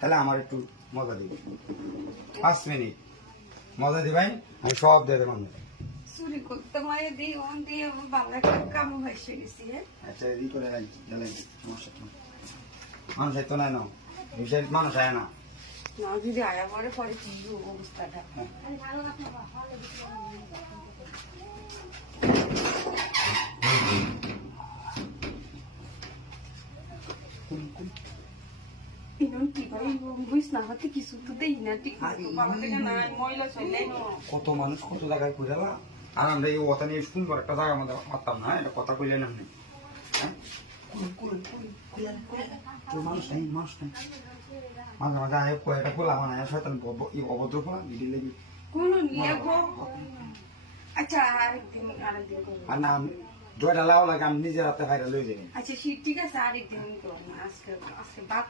তাহলে আমার একটু মজা দিবে 5 মিনিট মজা দিবাই আমি সব দিয়ে দেবো চুরি করতে মায়ে দিই ওন দিয়ে আমার বাংলা কাম ভাইসে গেছি হ্যাঁ আচ্ছা ই করে গেলে মানুষ তো নাই না বিশেষ মানুষ আয় না না যদি আয়া পরে পরে কি অবস্থাটা কত মানুষ কত জায়গায় খুঁজালা আর আমরা এই ওটা নিয়ে সুন্দর একটা জায়গা আমাদের পারতাম না এটা কথা কইলে না মানুষ নাই মানুষ নাই মাঝে মাঝে আয় কয়েকটা খোলা মানে শয়তান অভদ্র খোলা দিদি লেগে আচ্ছা আরেকদিন করবো আর না জয়টা লাও লাগে আমি নিজের হাতে খাইটা লই যাই আচ্ছা ঠিক আছে আরেকদিন করবো আজকে আজকে বাদ